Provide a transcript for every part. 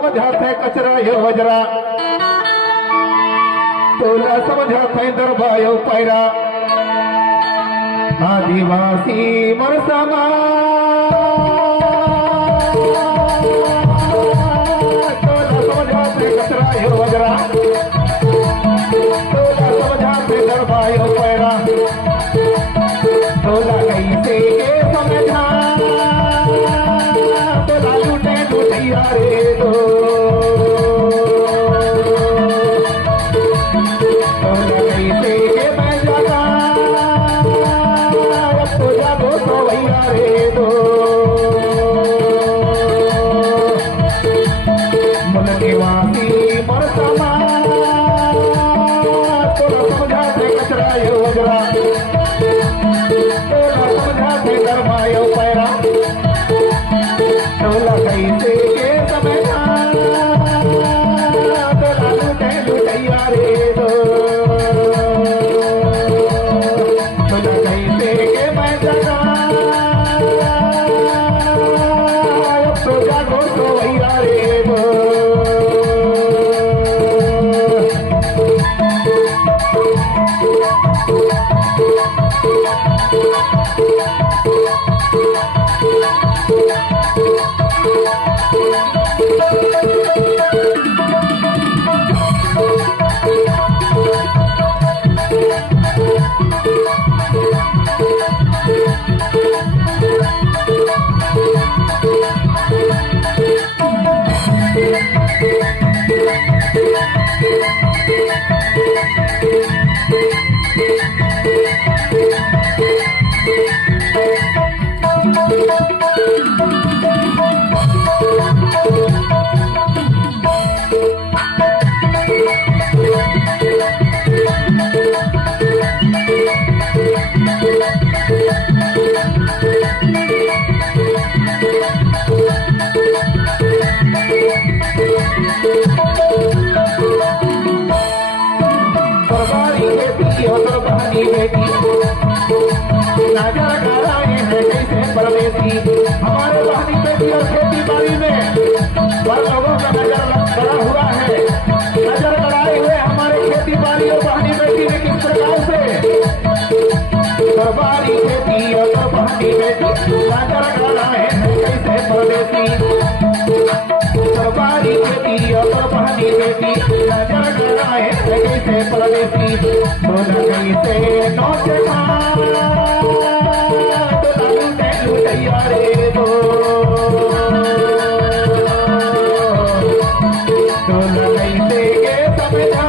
समझाते कचरा यो वजरा तोला समझाते दरबायो पैरा आदिवासी मरसमा तोला समझाते कचरा यो वजरा तोला समझाते दरबायो पैरा तोला कैसे के समझा तोला लूटे लूटिया रे दो तोला कैसे के मैं जागा अब तो जागो तो भैया रे दो मन निवासी मरसमा तोला समझाते कचरा यो वजरा दरबायो पैरा तोला कैसे के समझा तोला लूटे लुटैया रे दो तोला कैसे के मैं जगा तो जागो तो भैया रे दो बेटी नजर कराए हैं कैसे परदेसी हमारे बहनी बेटी और खेती बाड़ी में पर लोगों का नजर गड़ा हुआ है नजर गड़ाए हुए हमारे खेती बाड़ी और बहनी बेटी में किस प्रकार से बर्बादी खेती और बहनी बेटी नजर गड़ाए हैं कैसे परदेसी बर्बादी खेती और बहनी बेटी नजर गड़ाए हैं कैसे परदेसी तोला कैसे नोचे तोला लूटे लुटैया रे दो तोला कैसे के समझा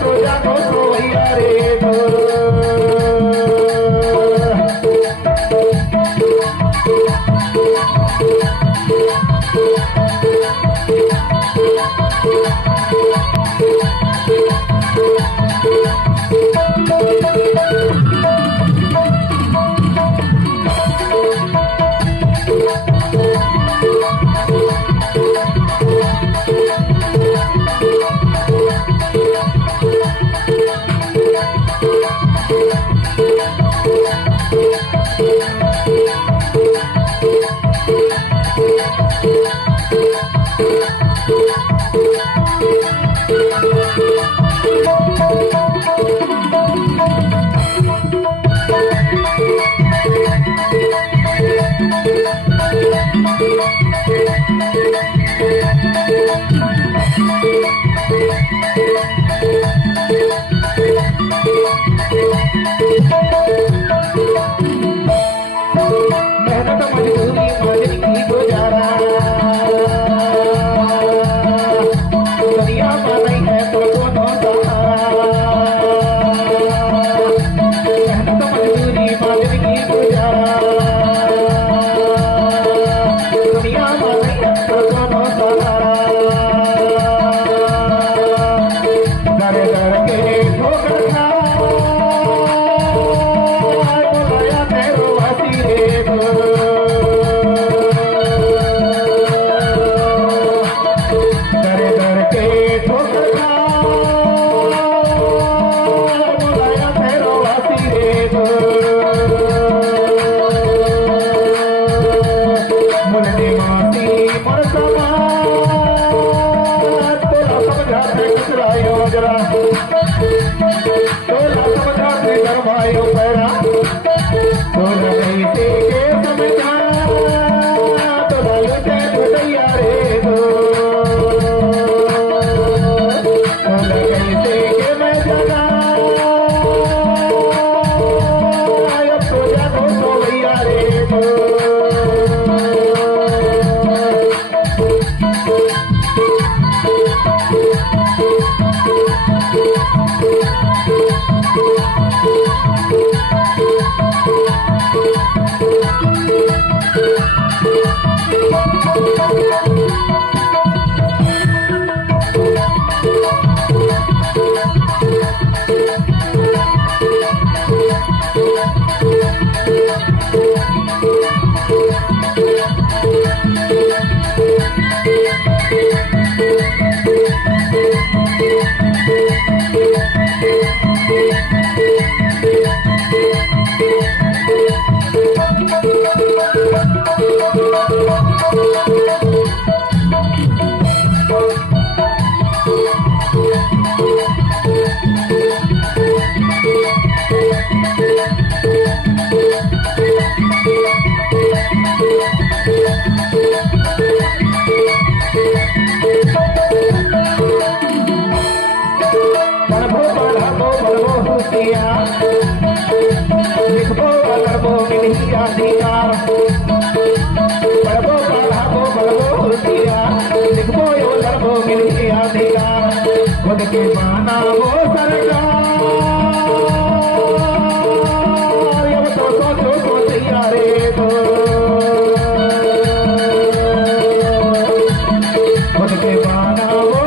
तो जागो तो भैया रे दो लिखबो बलबो मिली अधिकार पढ़बो पढ़ाबो बलबो दिया लिखबो यो लड़बो मिली अधिकार खुद के बनावो सरकार अब तो सोचो तो तैयारे दो खुद के बनावो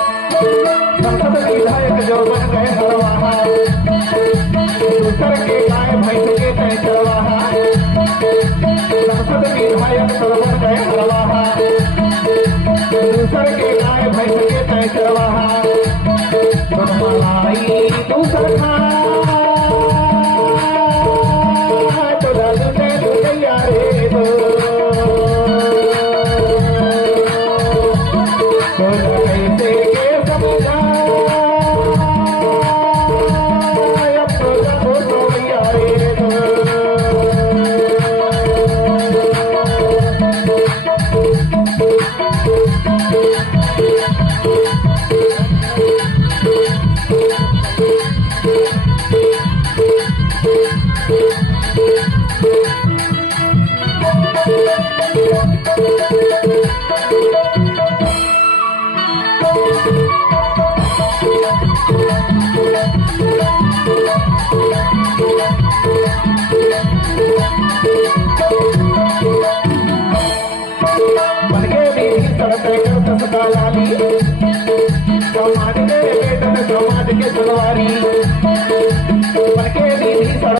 संसद विधायक जो बन गए हरवाहा दूसर के गाय भैंस के तय चरवाहा संसद विधायक जो बन गए हरवाहा दूसर के गाय भैंस के तय चरवाहा मलाई दूसर खा तो यारे दो समाज के सलवारी